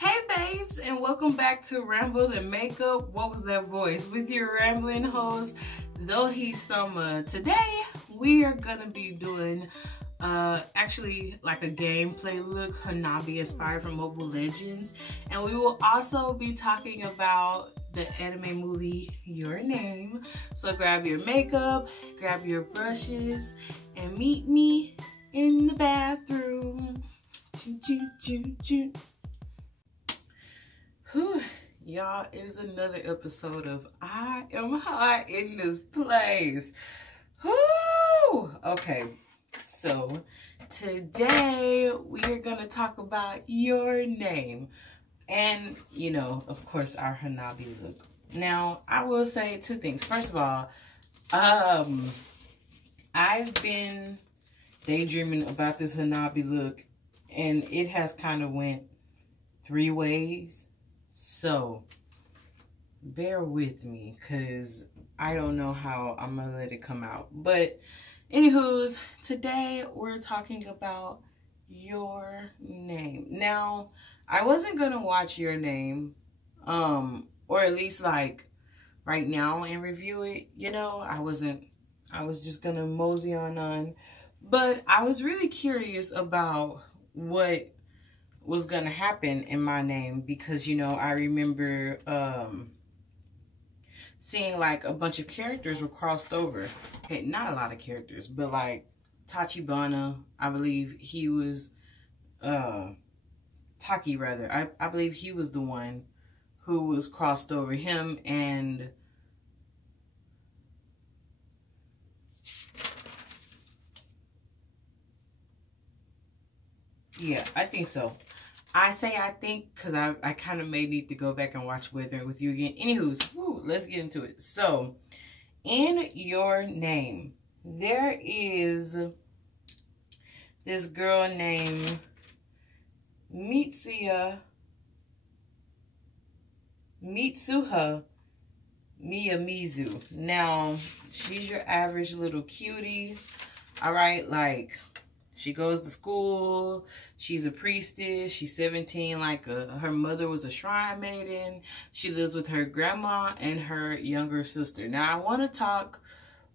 Hey babes, and welcome back to Rambles and Makeup. What was that voice? With your rambling host, DohiSama. Today we are gonna be doing actually like a gameplay look, Hanabi Inspired from Mobile Legends, and we will also be talking about the anime movie Your Name. So grab your makeup, grab your brushes, and meet me in the bathroom. Choo choo choo choo. Whew, y'all, it is another episode of I Am Hot in This Place. Whew, okay, so today we are going to talk about your name and, you know, of course, our Hanabi look. Now, I will say two things. First of all, I've been daydreaming about this Hanabi look, and it has kind of went three ways. So, bear with me, because I don't know how I'm going to let it come out. But, anywho's, today we're talking about Your Name. Now, I wasn't going to watch Your Name, or at least, like, right now and review it. You know, I was just going to mosey on. But I was really curious about what was gonna happen in my name, because, you know, I remember seeing like a bunch of characters were crossed over. Okay, not a lot of characters, but like Tachibana, I believe he was Taki rather. I believe he was the one who was crossed over. Him and yeah, I think so. I say I think because I kind of may need to go back and watch Weathering with You again. Anywho's, woo, let's get into it. So, in Your Name, there is this girl named Mitsuha Miyamizu. Now, she's your average little cutie. All right, like, she goes to school. She's a priestess. She's 17. Like her mother was a shrine maiden. She lives with her grandma and her younger sister. Now, I want to talk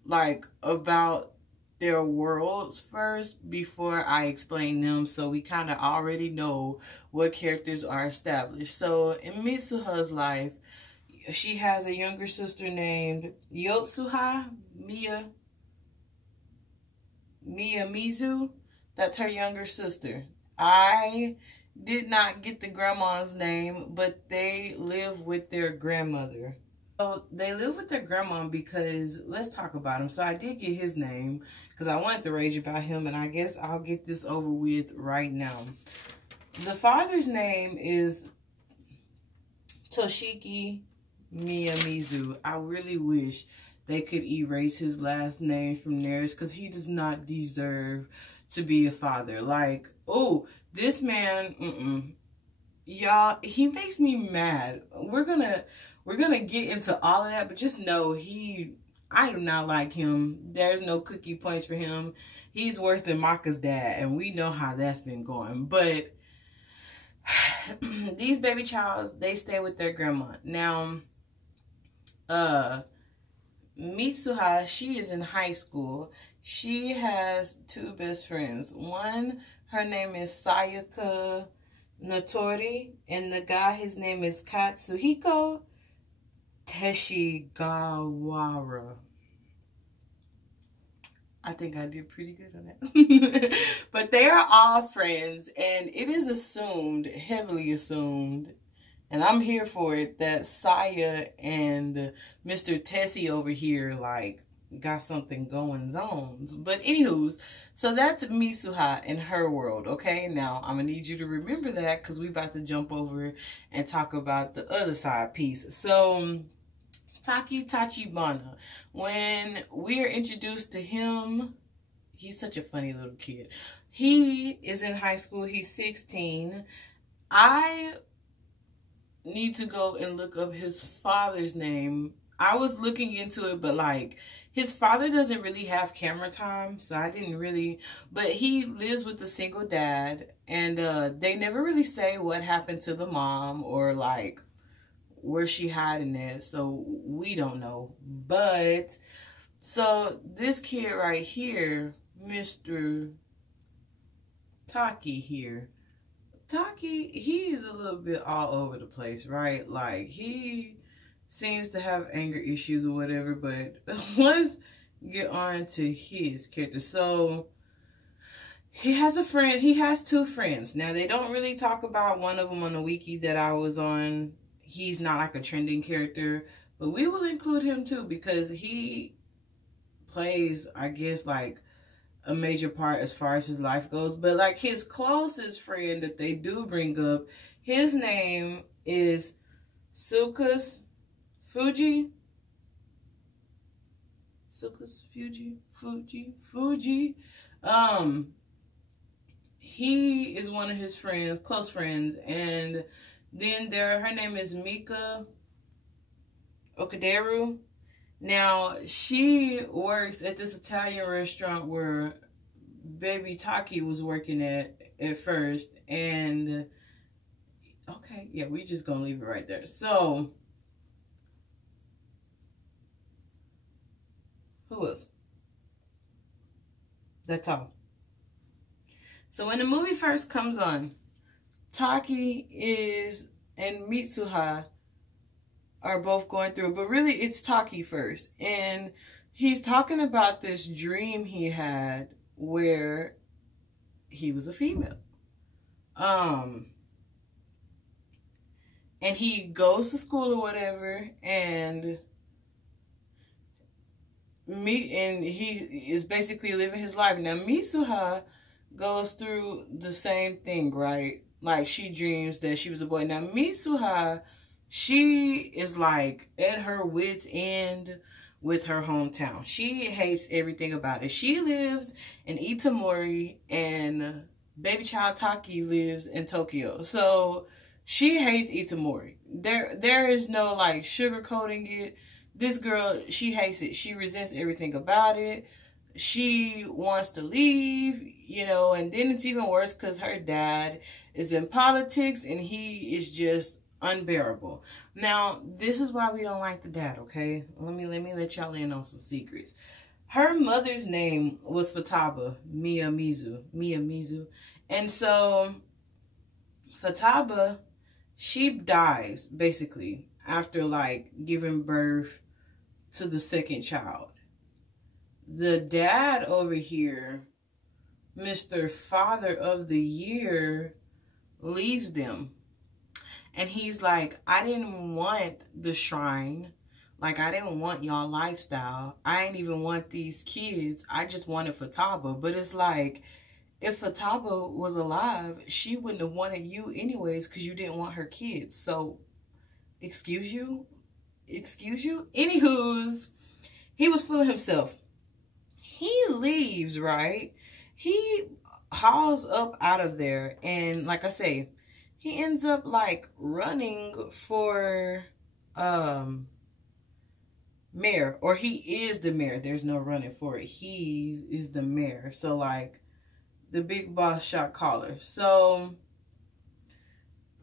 like about their worlds first before I explain them, so we kind of already know what characters are established. So in Mitsuha's life, she has a younger sister named Yotsuha Miyamizu. That's her younger sister. I did not get the grandma's name, but they live with their grandmother. So they live with their grandma because, let's talk about him. So I did get his name because I wanted to rage about him, and I guess I'll get this over with right now. The father's name is Toshiki Miyamizu. I really wish they could erase his last name from theirs, because he does not deserve to be a father. Like, oh, this man, y'all, he makes me mad. We're gonna get into all of that, but just know I do not like him. There's no cookie points for him. He's worse than Maka's dad, and we know how that's been going. But these baby childs, they stay with their grandma. Now, Mitsuha, she is in high school. She has two best friends. One, her name is Sayaka Notori, and the guy, his name is Katsuhiko Teshigawara. I think I did pretty good on that. But they are all friends, and it is assumed, heavily assumed, and I'm here for it, that Saya and Mr. Tessie over here, like, got something going on. But anywho's, so that's Mitsuha in her world, okay? Now, I'm going to need you to remember that, because we about to jump over and talk about the other side piece. So, Tachibana, when we are introduced to him, he's such a funny little kid. He is in high school. He's 16. I need to go and look up his father's name. I was looking into it, but like his father doesn't really have camera time, so I didn't really, but he lives with a single dad, and they never really say what happened to the mom or like where she hiding at, so we don't know. But so this kid right here, Mr. Taki here, Taki, he is a little bit all over the place, right? Like he seems to have anger issues or whatever, but let's get on to his character. So he has a friend, he has two friends. Now they don't really talk about one of them on the wiki that I was on. He's not like a trending character, but we will include him too because he plays, I guess, like a major part as far as his life goes. But like his closest friend that they do bring up, his name is Sukas Fuji. Fuji. He is one of his friends, close friends, and then her name is Mika Okaderu. Now, she works at this Italian restaurant where baby Taki was working at first. And, okay, yeah, we just gonna leave it right there. So, who else? That's all. So, when the movie first comes on, Taki and Mitsuha are both going through it, but really it's Taki first. And he's talking about this dream he had where he was a female. And he goes to school or whatever, and he is basically living his life. Now Mitsuha goes through the same thing, right? Like she dreams that she was a boy. Now Mitsuha, she is like at her wit's end with her hometown. She hates everything about it. She lives in Itamori and baby child Taki lives in Tokyo. So she hates Itamori. There is no like sugarcoating it. This girl, she hates it. She resents everything about it. She wants to leave, you know, and then it's even worse because her dad is in politics and he is just unbearable. Now, this is why we don't like the dad, okay? Let me let y'all in on some secrets. Her mother's name was Futaba Miyamizu. And so Futaba, she dies basically after like giving birth to the second child. The dad over here, Mr. Father of the Year, leaves them. And he's like, I didn't want the shrine. Like, I didn't want y'all lifestyle. I didn't even want these kids. I just wanted Futaba. But it's like, if Futaba was alive, she wouldn't have wanted you anyways because you didn't want her kids. So, excuse you? Anywho's, he was full of himself. He leaves, right? He hauls up out of there. And like I say, he ends up like running for mayor, or he is the mayor. There's no running for it. He is the mayor. So like the big boss shot caller. So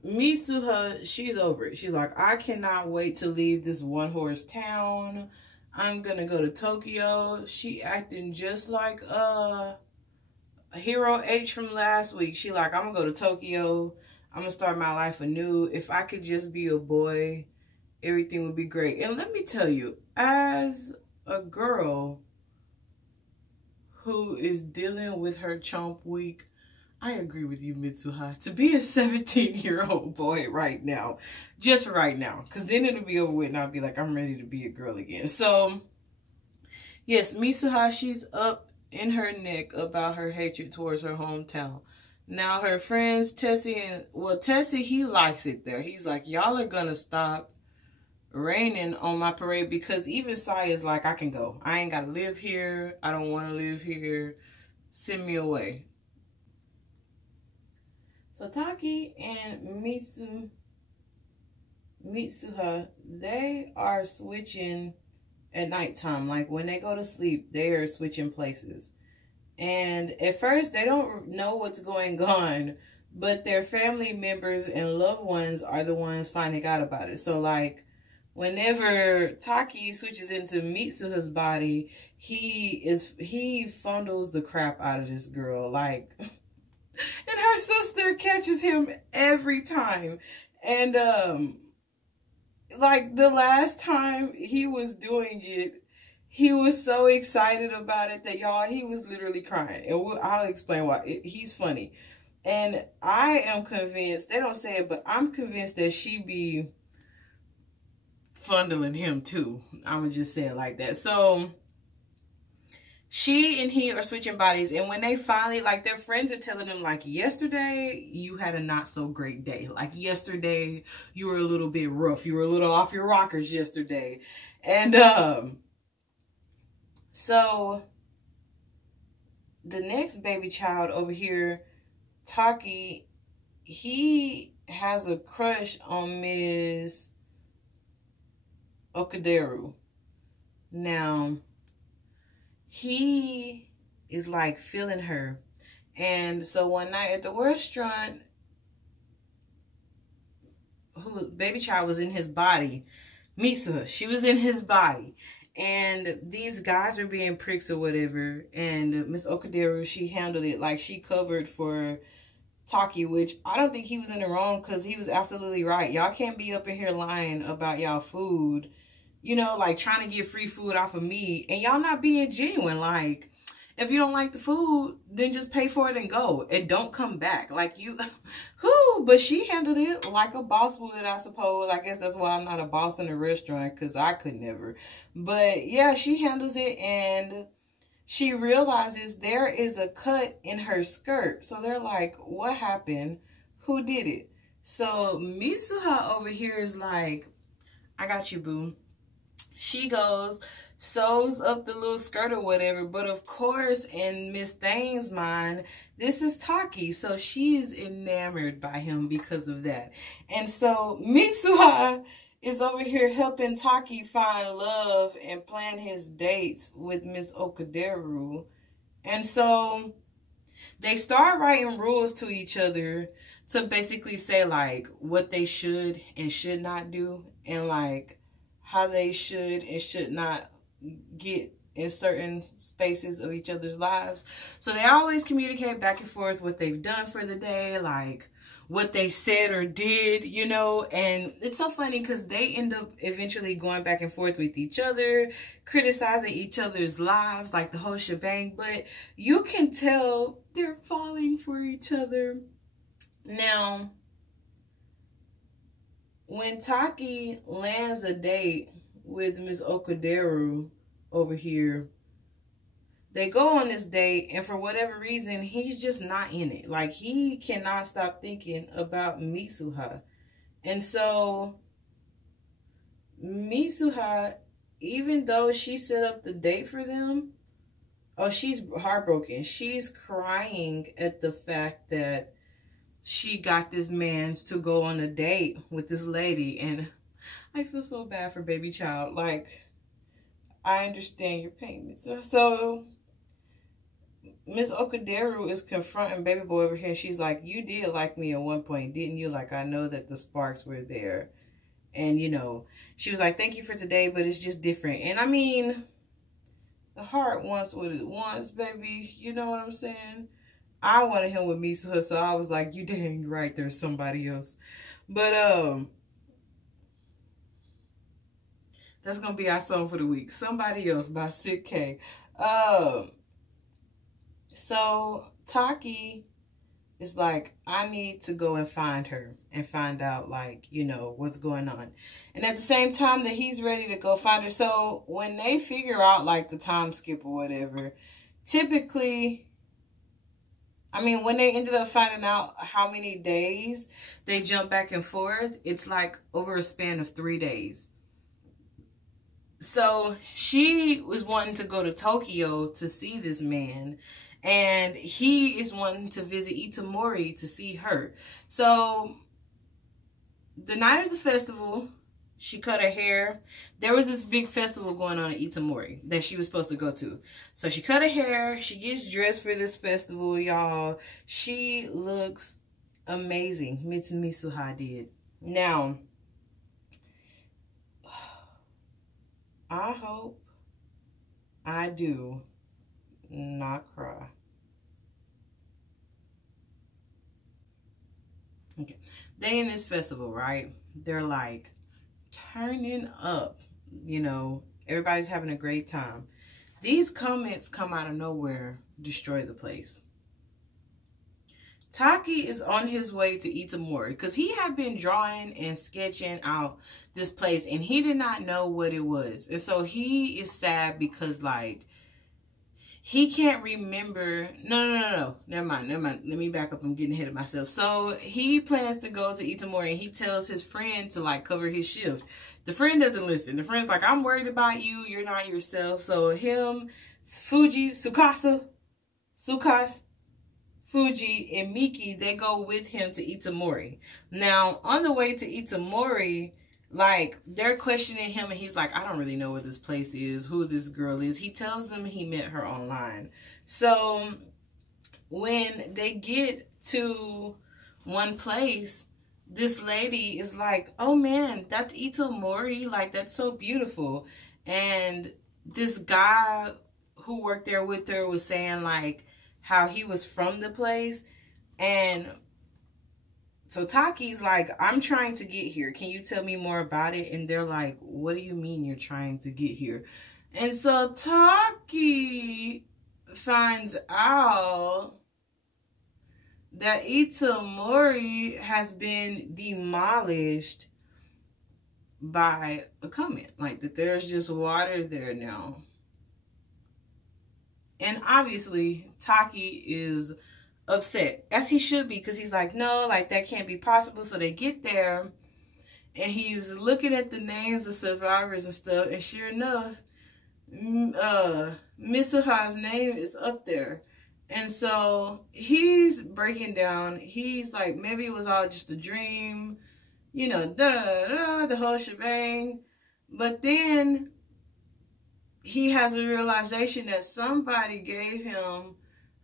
Mitsuha, she's over it. She's like, I cannot wait to leave this one horse town. I'm gonna go to Tokyo. She acting just like Hero H from last week. She like, I'm gonna go to Tokyo. I'm gonna start my life anew. If I could just be a boy, everything would be great. And let me tell you, as a girl who is dealing with her chomp week, I agree with you, Mitsuha. To be a 17-year-old boy right now, just right now, because then it'll be over with and I'll be like, I'm ready to be a girl again. So, yes, Mitsuha, she's up in her neck about her hatred towards her hometown. Now, her friends, Tessie, Tessie, he likes it there. He's like, y'all are going to stop raining on my parade because even Sai is like, I can go. I ain't got to live here. I don't want to live here. Send me away. So Taki and Mitsuha, they are switching at nighttime. Like when they go to sleep, they are switching places. And at first, they don't know what's going on, but their family members and loved ones are the ones finding out about it. So like, whenever Taki switches into Mitsuha's body, he fondles the crap out of this girl. Like, and her sister catches him every time. And like the last time he was doing it, he was so excited about it that y'all, he was literally crying. And I'll explain why. He's funny. And I am convinced, they don't say it, but I'm convinced that she be fondling him too. I'm gonna just say it like that. So she and he are switching bodies, and when they finally, like, their friends are telling them, like, yesterday you had a not so great day. Like, yesterday you were a little bit rough. You were a little off your rockers yesterday. And so the next baby child over here, Taki, he has a crush on Ms. Okaderu. Now, he is like feeling her. And so one night at the restaurant, baby child was in his body. Mitsuha, she was in his body. And these guys were being pricks or whatever. And Miss Okaderu, she handled it. Like, she covered for Taki, which I don't think he was in the wrong, because he was absolutely right. Y'all can't be up in here lying about y'all food. You know, like trying to get free food off of me, and y'all not being genuine. Like, if you don't like the food, then just pay for it and go, and don't come back. Like, you, but she handled it like a boss would, I suppose. I guess that's why I'm not a boss in a restaurant, because I could never. But yeah, she handles it, and she realizes there is a cut in her skirt. So they're like, what happened? Who did it? So Mitsuha over here is like, I got you, boo. She goes, sews up the little skirt or whatever. But of course, in Miss Thang's mind, this is Taki. So she is enamored by him because of that. And so Mitsuha is over here helping Taki find love and plan his dates with Miss Okaderu. And so they start writing rules to each other to basically say, like, what they should and should not do. And, like, how they should and should not get in certain spaces of each other's lives. So they always communicate back and forth what they've done for the day, like what they said or did, you know. And it's so funny because they end up eventually going back and forth with each other, criticizing each other's lives, like the whole shebang. But you can tell they're falling for each other. Now, when Taki lands a date with Miss Okaderu over here, they go on this date, and for whatever reason, he's just not in it. Like, he cannot stop thinking about Mitsuha. And so, Mitsuha, even though she set up the date for them, oh, she's heartbroken. She's crying at the fact that she got this man to go on a date with this lady. And I feel so bad for baby child. Like, I understand your pain. So Miss Okaderu is confronting baby boy over here, and she's like, you did like me at one point, didn't you? Like, I know that the sparks were there. And, you know, she was like, thank you for today, but it's just different. And I mean, the heart wants what it wants, baby. You know what I'm saying? I wanted him with Mitsuha, so I was like, you dang right, there's somebody else. But that's gonna be our song for the week. Somebody Else by Sick K. So Taki is like, I need to go and find her and find out, like, you know, what's going on. And at the same time that he's ready to go find her, so when they figure out, like, the time skip or whatever, typically, I mean, when they ended up finding out how many days they jump back and forth, it's like over a span of 3 days. So she was wanting to go to Tokyo to see this man, and he is wanting to visit Itamori to see her. So the night of the festival, she cut her hair. There was this big festival going on in Itamori that she was supposed to go to. So she cut her hair. She gets dressed for this festival, y'all. She looks amazing. Mitsumi Suha did. Now, I hope I do not cry. Okay. They in this festival, right? They're like turning up, you know, everybody's having a great time. These comments come out of nowhere, destroy the place. Taki is on his way to Itamori because he had been drawing and sketching out this place and he did not know what it was. And so he is sad because, like, he can't remember. No. Never mind. Let me back up. I'm getting ahead of myself. So he plans to go to Itamori and he tells his friend to like cover his shift. The friend doesn't listen. The friend's like, I'm worried about you. You're not yourself. So him, Tsukasa, Fuji, and Miki, they go with him to Itamori. Now, on the way to Itamori, like, they're questioning him and he's like, I don't really know where this place is, who this girl is. He tells them he met her online. So when they get to one place, this lady is like, oh man, that's Itamori. Like, that's so beautiful. And this guy who worked there with her was saying like how he was from the place. And so Taki's like, I'm trying to get here. Can you tell me more about it? And they're like, what do you mean you're trying to get here? And so Taki finds out that Itamori has been demolished by a comet. Like, that there's just water there now. And obviously, Taki is upset, as he should be, because he's like, no, like, that can't be possible. So they get there and he's looking at the names of survivors and stuff, and sure enough, Mitsuha's name is up there. And so he's breaking down. He's like, maybe it was all just a dream, you know, the whole shebang. But then he has a realization that somebody gave him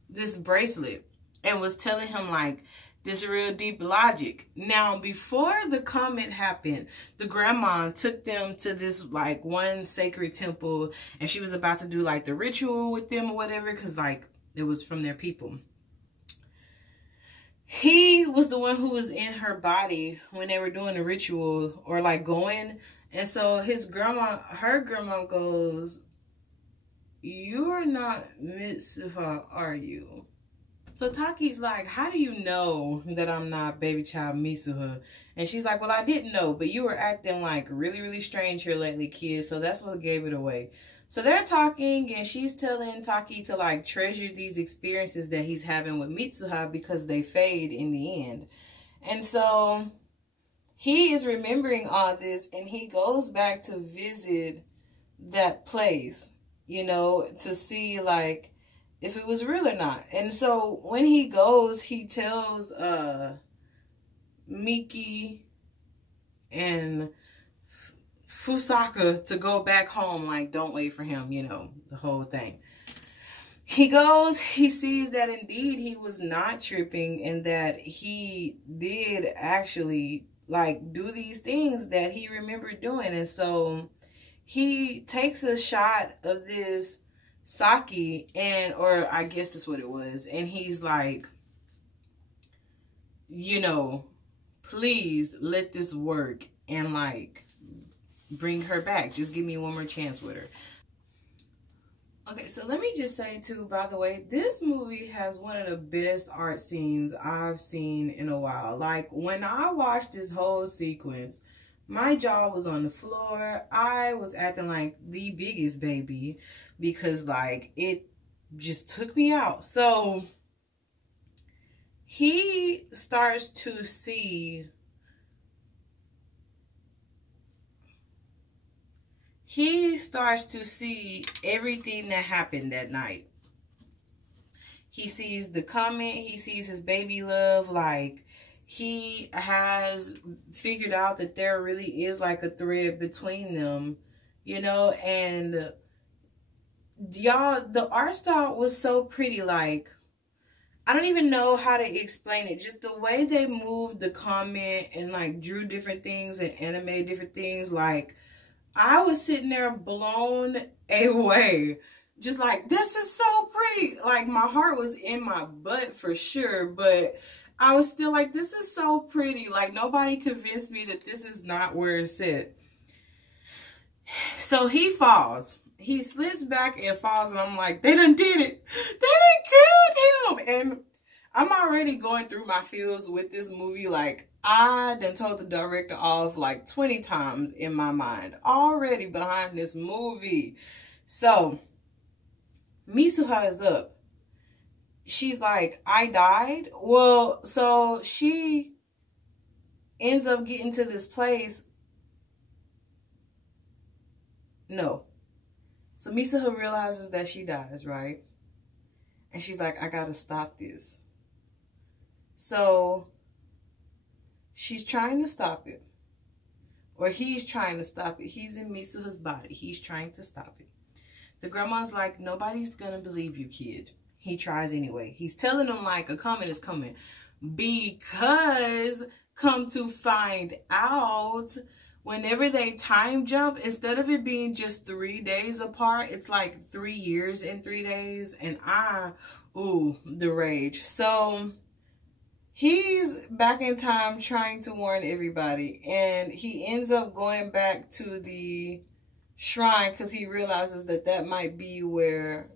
this bracelet and was telling him like this real deep logic. Now, before the comment happened, the grandma took them to this like one sacred temple, and she was about to do like the ritual with them or whatever, because like it was from their people. He was the one who was in her body when they were doing the ritual, or like going. And so his grandma, her grandma goes, you are not Mitsuha, are you? So Taki's like, how do you know that I'm not baby child Mitsuha? And she's like, well, I didn't know, but you were acting like really, really strange here lately, kid. So that's what gave it away. So they're talking, and she's telling Taki to like treasure these experiences that he's having with Mitsuha because they fade in the end. And so he is remembering all this, and he goes back to visit that place, you know, to see like if it was real or not. And so when he goes, he tells Miki and Fusaka to go back home, like, don't wait for him, you know, the whole thing. He goes, he sees that indeed he was not tripping, and that he did actually like do these things that he remembered doing. And so he takes a shot of this sake, and, or I guess that's what it was, and he's like, you know, please let this work and like bring her back. Just give me one more chance with her. Okay, so let me just say too, by the way, this movie has one of the best art scenes I've seen in a while. Like, when I watched this whole sequence, my jaw was on the floor. I was acting like the biggest baby because like it just took me out. So he starts to see, everything that happened that night. He sees the comment, he sees his baby love, like, he has figured out that there really is like a thread between them, you know. And y'all, the art style was so pretty. Like, I don't even know how to explain it. Just the way they moved the comment and like drew different things and animated different things. Like, I was sitting there blown away. Just like, this is so pretty. Like, my heart was in my butt for sure. But I was still like, this is so pretty. Like, nobody convinced me that this is not where it's at. So he falls. He slips back and falls, and I'm like, they done did it. They done killed him. And I'm already going through my feels with this movie. Like, I done told the director off like 20 times in my mind already behind this movie. So, Mitsuha is up. She's like, I died? Well, so she ends up getting to this place. No. So Mitsuha realizes that she dies, right? And she's like, I gotta stop this. So she's trying to stop it. Or he's trying to stop it. He's in Mitsuha's body. He's trying to stop it. The grandma's like, nobody's gonna believe you, kid. He tries anyway. He's telling them like, a comment is coming. Because, come to find out, whenever they time jump, instead of it being just 3 days apart, it's like 3 years and 3 days. And the rage. So he's back in time trying to warn everybody. And he ends up going back to the shrine because he realizes that that might be where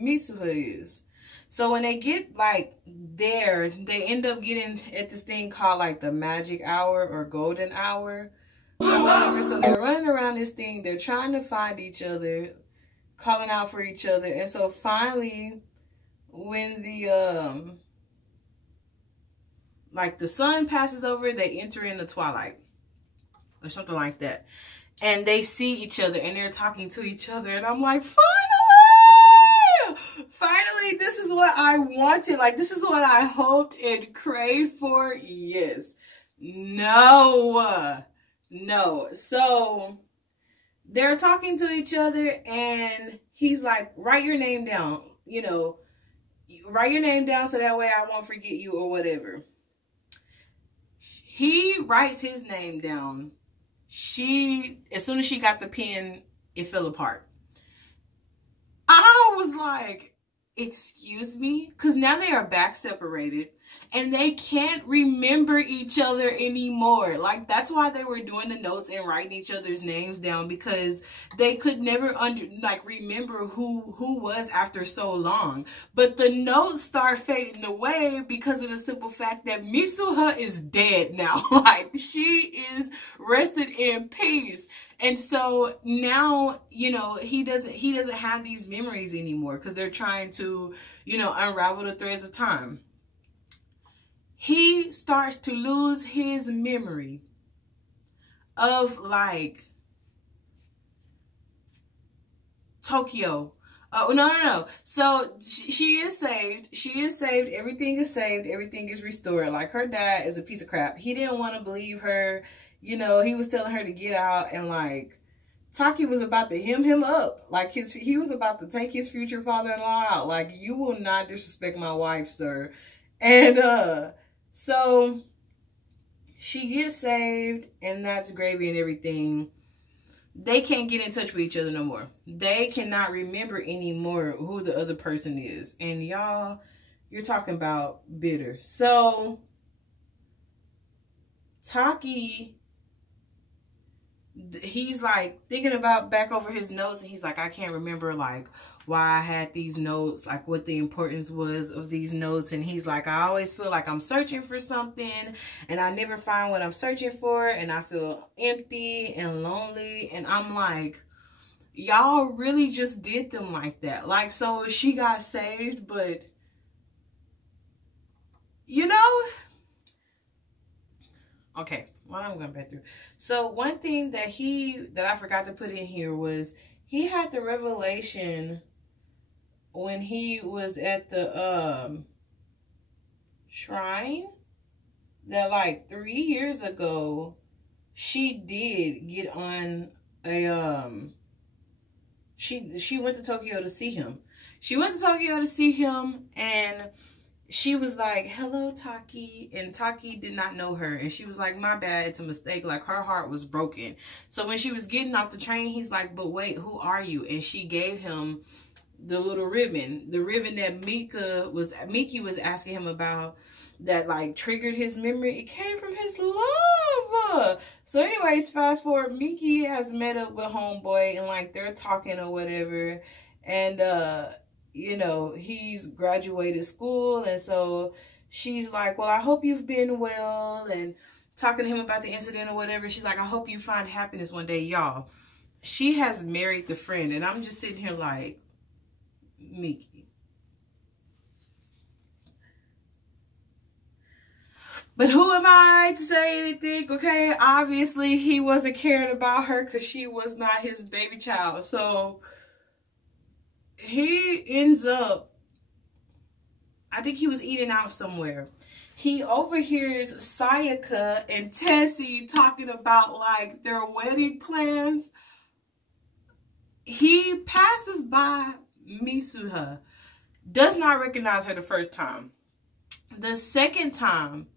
Mitsuha is. So when they get like there, they end up getting at this thing called like the magic hour or golden hour. So they're running around this thing. They're trying to find each other, calling out for each other. And so finally, when the like the sun passes over, they enter in the twilight or something like that. And they see each other and they're talking to each other. And I'm like, finally, this is what I wanted. Like, this is what I hoped and craved for. Yes. No. So they're talking to each other and he's like, write your name down. You know, write your name down so that way I won't forget you or whatever. He writes his name down. As soon as she got the pen, it fell apart. I was like, excuse me? Because now they are back separated and they can't remember each other anymore. Like, that's why they were doing the notes and writing each other's names down, because they could never remember who was after so long. But the notes start fading away because of the simple fact that Mitsuha is dead now. Like, she is rested in peace. And so now, you know, he doesn't have these memories anymore because they're trying to, you know, unravel the threads of time. He starts to lose his memory of like Tokyo. Oh, no. So she is saved. She is saved. Everything is saved. Everything is restored. Like, her dad is a piece of crap. He didn't want to believe her. You know, he was telling her to get out, and like Taki was about to hem him up. Like, he was about to take his future father-in-law out. Like, you will not disrespect my wife, sir. And so she gets saved, and that's gravy and everything. They can't get in touch with each other no more. They cannot remember anymore who the other person is. And y'all, you're talking about bitter. So Taki, he's like thinking about back over his notes, and he's like, I can't remember like why I had these notes, like what the importance was of these notes. And he's like, I always feel like I'm searching for something and I never find what I'm searching for, and I feel empty and lonely. And I'm like, y'all really just did them like that. Like, so she got saved, but you know, okay, well, I'm going back through. So one thing that I forgot to put in here was he had the revelation when he was at the shrine. that like 3 years ago, she did get on a she went to Tokyo to see him. She went to Tokyo to see him, and she was like, hello, Taki. And Taki did not know her. And she was like, my bad, it's a mistake. Like, her heart was broken. So when she was getting off the train, he's like, but wait, who are you? And she gave him the little ribbon. The ribbon that Miki was asking him about, that like triggered his memory. It came from his love. So anyways, fast forward, Miki has met up with homeboy, and like they're talking or whatever. And you know, he's graduated school, and so she's like, well, I hope you've been well, and talking to him about the incident or whatever. She's like, I hope you find happiness one day. Y'all, she has married the friend, and I'm just sitting here like, Miki. But who am I to say anything? Okay, obviously he wasn't caring about her because she was not his baby child. So he ends up, I think he was eating out somewhere. He overhears Sayaka and Tessie talking about like their wedding plans. He passes by Misuha, does not recognize her the first time. The second time,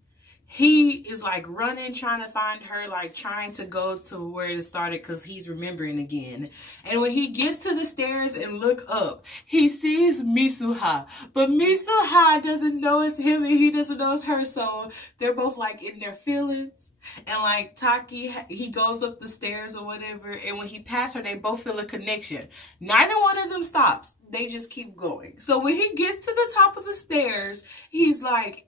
he is like running, trying to find her, like trying to go to where it started because he's remembering again. And when he gets to the stairs and look up, he sees Misuha. But Misuha doesn't know it's him and he doesn't know it's her. So they're both like in their feelings. And like Taki, he goes up the stairs or whatever. And when he passed her, they both feel a connection. Neither one of them stops. They just keep going. So when he gets to the top of the stairs, he's like,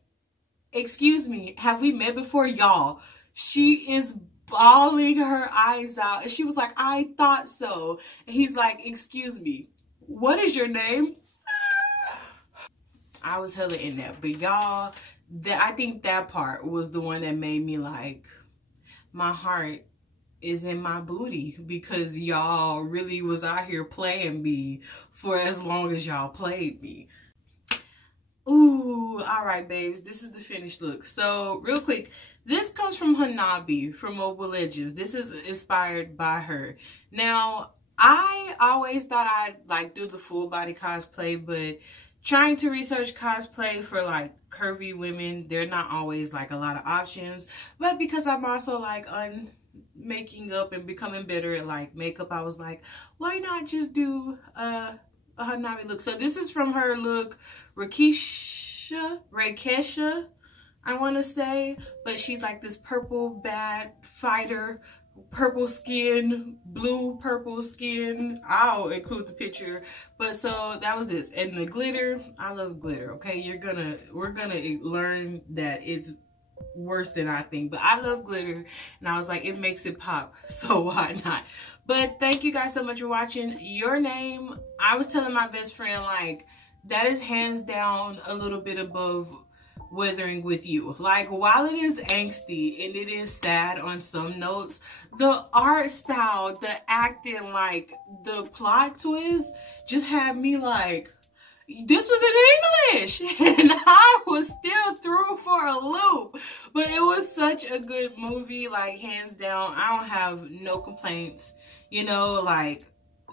excuse me, have we met before? Y'all, she is bawling her eyes out. And she was like, I thought so. And he's like, excuse me, what is your name? I was hella in that. But y'all, I think that part was the one that made me like, my heart is in my booty, because y'all really was out here playing me for as long as y'all played me. Ooh, all right, babes. This is the finished look. So, real quick, this comes from Hanabi from Mobile Legends. This is inspired by her. Now, I always thought I'd like do the full body cosplay, but trying to research cosplay for like curvy women, there are not always like a lot of options. But because I'm also like on making up and becoming better at like makeup, I was like, why not just do a Hanabi look? So this is from her look, Rakesha, I want to say, but she's like this purple bad fighter, purple skin, blue purple skin. I'll include the picture. But so that was this, and the glitter. I love glitter. Okay, we're gonna learn that it's worse than I think, but I love glitter, and I was like, it makes it pop, so why not? But thank you guys so much for watching. Your Name, I was telling my best friend, like, that is hands down a little bit above Weathering with You. Like, while it is angsty and it is sad on some notes, the art style, the acting, like the plot twist just had me like, this was in English, and I was still through for a loop. But it was such a good movie, like hands down. I don't have no complaints. You know, like,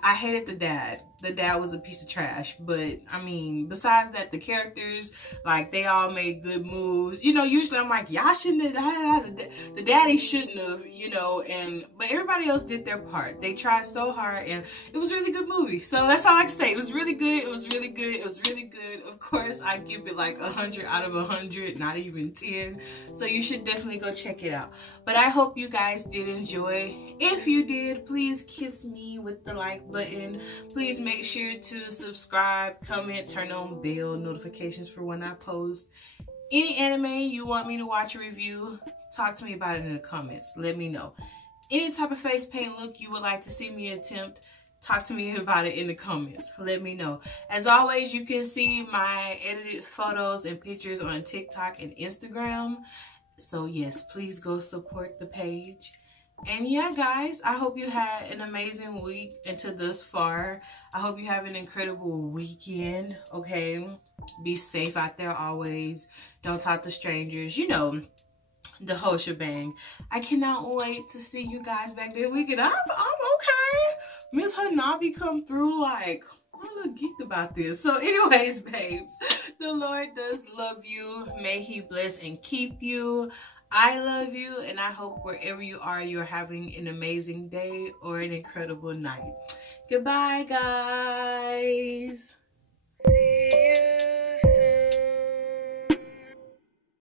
I hated the dad. The dad was a piece of trash. But, I mean, besides that, the characters, like, they all made good moves. You know, usually I'm like, y'all shouldn't have, the daddy shouldn't have, you know, but everybody else did their part. They tried so hard, and it was a really good movie. So that's all I can say. It was really good. It was really good. It was really good. Of course, I give it like 100 out of 100, not even 10. So you should definitely go check it out. But I hope you guys did enjoy. If you did, please kiss me with the like button. Please make sure to subscribe, comment, turn on bell notifications for when I post. Any anime you want me to watch a review, talk to me about it in the comments. Let me know. Any type of face paint look you would like to see me attempt, talk to me about it in the comments. Let me know. As always, you can see my edited photos and pictures on TikTok and Instagram. So yes, please go support the page. And yeah, guys, I hope you had an amazing week until this far. I hope you have an incredible weekend, okay? Be safe out there always. Don't talk to strangers. You know, the whole shebang. I cannot wait to see you guys back there weekend. I'm okay. Miss Hanabi come through like, I'm a little geeked about this. So anyways, babes, the Lord does love you. May he bless and keep you. I love you, and I hope wherever you are, you're having an amazing day or an incredible night. Goodbye, guys.